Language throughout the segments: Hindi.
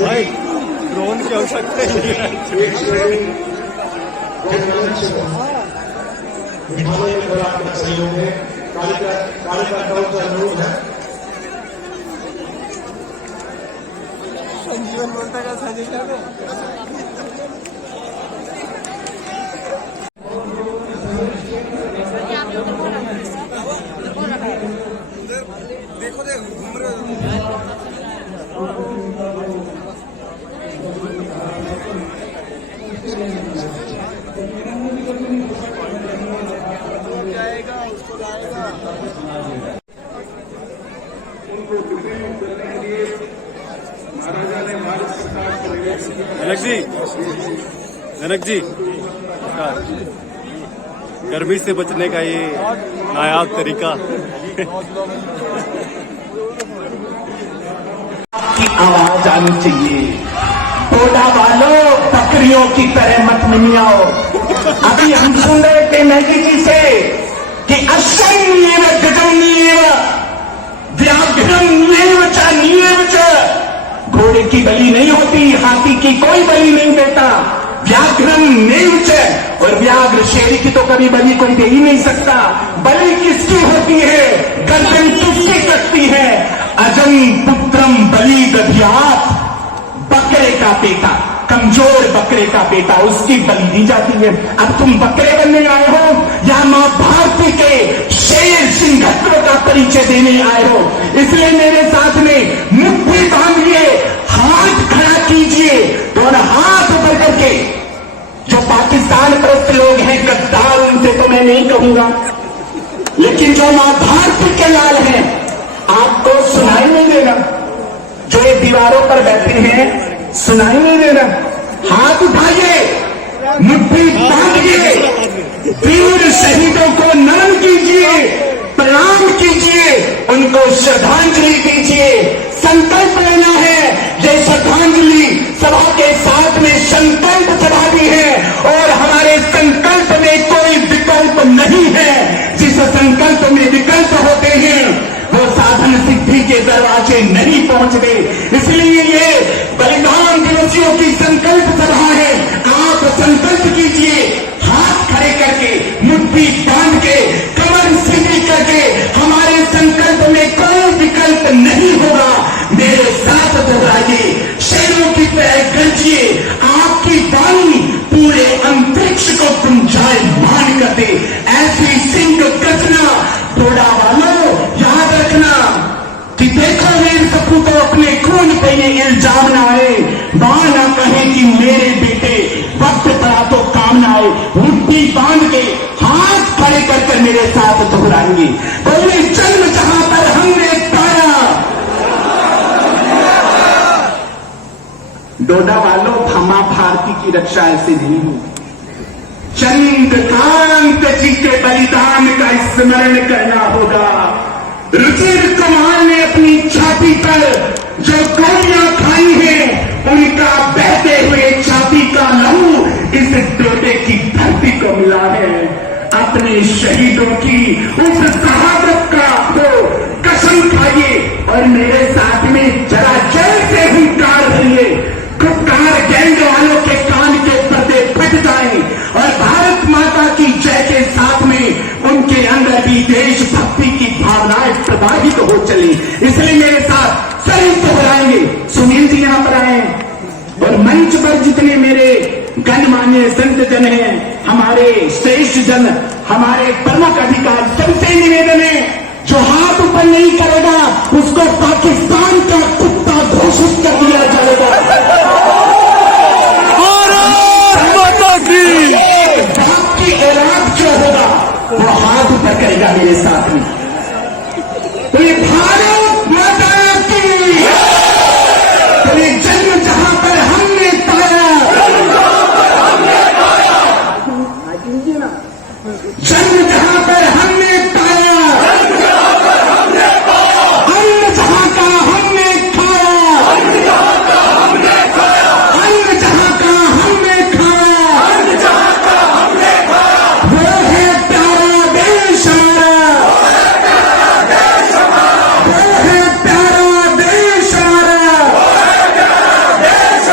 भाई ड्रोन की आवश्यकता ही नहीं है। सहयोग है कार्यकर्ताओं का अनुरोध है। संजीवन बोलता का संजीवन देखो देख घूम रहे जाएगा उसको जाएगा। जनक जी गर्मी से बचने का ये नायाब तरीका की आवाज आनी चाहिए। टोडा वालों बकरियों की तरह मत मिमियाओ। अभी हम सुन रहे थे मैगी जी से कि अश्वन्येव गजन्येव व्याघ्रन्येव च नीयेव च। घोड़े की बलि नहीं होती, हाथी की कोई बलि नहीं देता। व्याघ्रन्येव च, और व्याघ्र शेरी की तो कभी बलि कोई दे ही नहीं सकता। बलि किसकी होती है, गर्दन किसकी कटती है। अजम पुत्रम बलि दधियात, बकरे का बेटा, कमजोर बकरे का बेटा, उसकी बलि दी जाती है। अब तुम बकरे बनने आए हो या मां भारती के शेर सिंहत्व का परिचय देने आए हो। इसलिए मेरे साथ में मुट्ठी बांधिए, हाथ खड़ा कीजिए, दोनों हाथ ऊपर करके। जो पाकिस्तान परस्त लोग हैं गद्दार, उनसे तो मैं नहीं कहूंगा, लेकिन जो मां भारती के लाल हैं आपको सुनाई नहीं देगा। जो ये दीवारों पर बैठे हैं सुनाई नहीं देगा। हाथ उठाइए, मुट्ठी बांधिए, वीर शहीदों को नमन कीजिए, प्रणाम कीजिए, उनको श्रद्धांजलि दीजिए। संकल्प लेना है। ये श्रद्धांजलि सभा के साथ में संकल्प सभा भी है और हमारे संकल्प में कोई विकल्प नहीं है। जिस संकल्प में विकल्प होते हैं वो साधन सिद्धि के दरवाजे नहीं पहुंचते। इसलिए ये बलिदान दिवसियों की संकल्प सभा है। आप संकल्प कीजिए, हाथ खड़े करके, मुट्ठी बांध के, कमर सीधी करके। हमारे संकल्प में कोई विकल्प नहीं होगा। मेरे साथ दोहराइए, शेरों की तरह गरजिए। आपकी वाणी पूरे अंतरिक्ष को गुंजायमान कर दे। ऐसी सिंह गजना टोडा वालों याद रखना कि देखो वीर सपूतों, अपने खून पे ये इल्जाम ना आए, मां ना कहे कि मेरे बेटे वक्त पड़ा तो काम ना आए। मुट्ठी बांध के हाथ खड़े कर मेरे साथ दोहराएंगे। बोले जन्म जहां पर हमने पाया। डोडा वालों, मां भारती की रक्षा ऐसे नहीं हुई। चंद्रकांत जी के बलिदान का स्मरण करना होगा। रुचिर कुमार ने अपनी छाती पर जो गोलियां खाई हैं, उनका बहते हुए छाती का लहू इस डोडे की धरती को मिला है। अपने शहीदों की उस शहादत का तो कसम खाइए और मेरे साथ में जरा जय से हुंकार भरिए। गुप्कार गैंग वालों के कान के पर्दे फट जाएं और भारत माता की जय के साथ में उनके अंदर भी देशभक्ति की भावनाएं प्रवाहित हो चली। इसलिए मेरे साथ सही दोहराएंगे। सुनील जी यहां पर आए और मंच पर जितने मेरे गणमान्य संत जन हैं, हमारे श्रेष्ठ जन, हमारे प्रमुख अधिकारी, सबसे निवेदन है जो हाथ ऊपर नहीं करेगा उसको पाकिस्तान का कुत्ता घोषित कर दिया जाएगा। भारत माता की औलाद जो होगा वो हाथ ऊपर करेगा मेरे साथ में? तो ये भारत माता की, तो ये जन्म जहां पर हमने पाया, जन्म जहां पर हमने पाया, अन्न जहां का हमने खाया, अन्न जहां का हमने खाया, वो है प्यारा देश हमारा, वो है प्यारा देश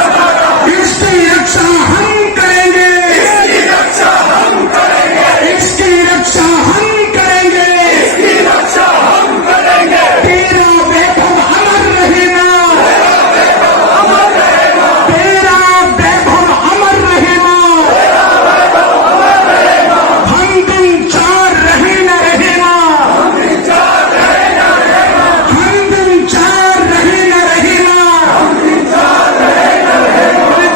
हमारा, इसकी रक्षा हम करेंगे, इसकी रक्षा हम करेंगे, तेरा वैभव अमर रहेगा, तेरा वैभव अमर रहेगा, हम दिन चार रहे न रहेगा, हम दिन चार रहे न रहेगा,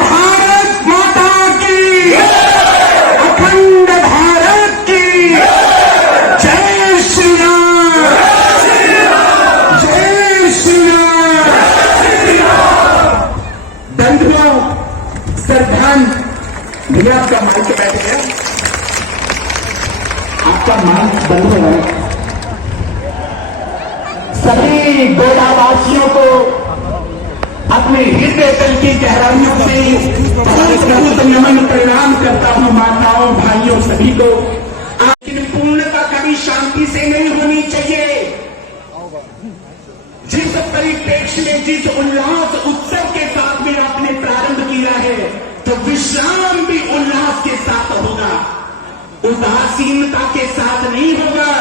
भारत माता की, अखंड भारत की, जय श्री राम, जय श्री राम। बंधुओं, श्रद्धान भैया, आपका माइक बैठ गया, आपका माइक बंद है। सभी गोलावासियों को अपने हृदय तल की गहराइयों से बहुत बहुत नमन प्रणाम करता हूं, माताओं भाइयों सभी को। लेकिन पूर्णता कभी शांति से नहीं होनी चाहिए। जिस परिप्रेक्ष्य में, जिस उल्लास उत्सव के साथ में आपने प्रारंभ किया है, तो विश्राम भी उल्लास के साथ होगा, उदासीनता के साथ नहीं होगा।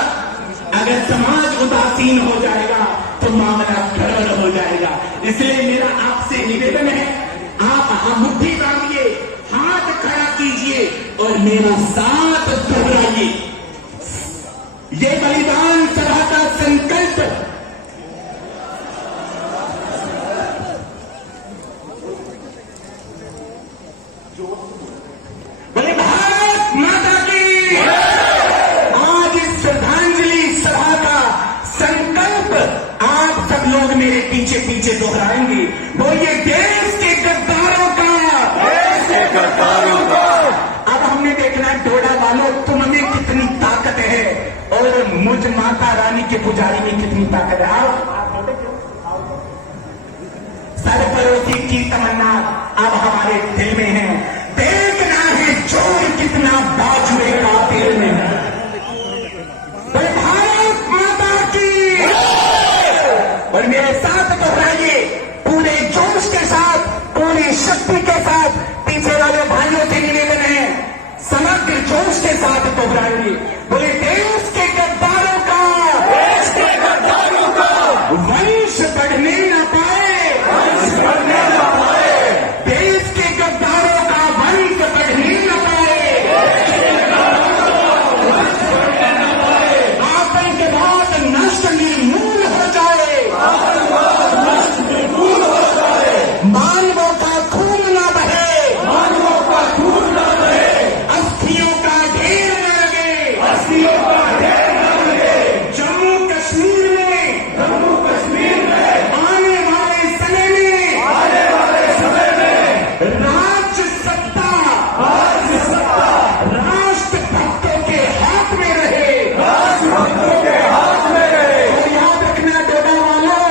अगर समाज उदासीन हो जाएगा तो मामला गड़बड़ हो जाएगा। इसलिए मेरा आपसे निवेदन है, आप मुट्ठी बांधिए, हाथ खड़ा कीजिए और मेरा साथ दोहराइए। ये बलिदान सभा का संकल्प बोले भारत माता की। आज इस श्रद्धांजलि सभा का संकल्प आप सब लोग मेरे पीछे पीछे दोहराएंगे। वो ये देश के गद्दारों का, अब हमने देखना है डोडा वालों, तुम में कितनी ताकत है और मुझ माता रानी के पुजारी में कितनी ताकत है। सरपरोसी की तमन्ना अब हमारे दिल में है, देखना है जोर कितना बाजुए कातिल में है। भारत माता की। और मेरे साथ दोहराइए, पूरे जोश के साथ, पूरी शक्ति के साथ। पीछे वाले भाइयों से निवेदन है, समग्र जोश के साथ दोहराइए। बोले देश के गद्दारों का, वंश बढ़ने न पाए, देश के गद्दारों का वंश बढ़ने न पाए, आतंकवाद नष्ट निर्मूल हो जाए, मानवों का खून न बहे, अस्थियों का ढेर न लगे, जम्मू कश्मीर में आने वाले समय में राज्य सत्ता राष्ट्र भक्तों के हाथ में रहे। और याद रखना डोडा वालों,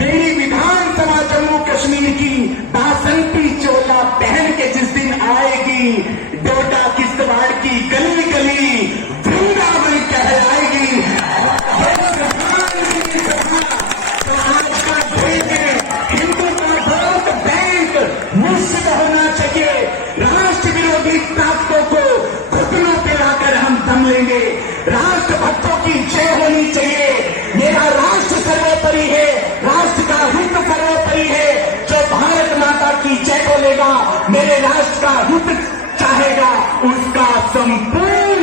मेरी विधानसभा जम्मू कश्मीर की बासंती चोला पहन के जिस दिन आएगी, डोडा किश्तवाड़ की गली गली वृंदावन कहलाएगी। तो आपका भेद है, हिंदू का वोट बैंक निश्चित होना चाहिए। राष्ट्र विरोधी ताकतों को घुटनों पे लाकर हम दम लेंगे। राष्ट्र भक्तों की जय होनी चाहिए। मेरा राष्ट्र सर्वोपरि है, राष्ट्र का हित सर्वोपरि है। जो भारत माता की जय बोलेगा, मेरे राष्ट्र का हित चाहेगा, उसका संपूर्ण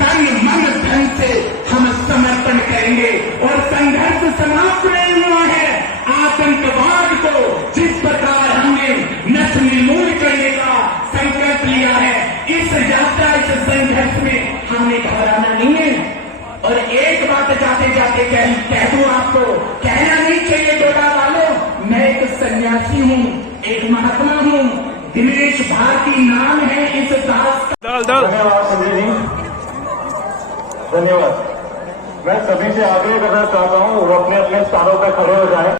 तन मन धन से हम समर्पण करेंगे। और संघर्ष समाप्त नहीं हुआ है। आतंकवाद को जिस प्रकार हमने नष्ट निर्मूल करने का संकल्प लिया है, इस यात्रा, इस संघर्ष में हमने घबराना नहीं है। देश भारती नाम है इस दास का। डाल डाल धन्यवाद संजय जी, धन्यवाद। मैं सभी से आग्रह करना चाहता हूँ वो अपने अपने स्थानों पर खड़े हो जाएं।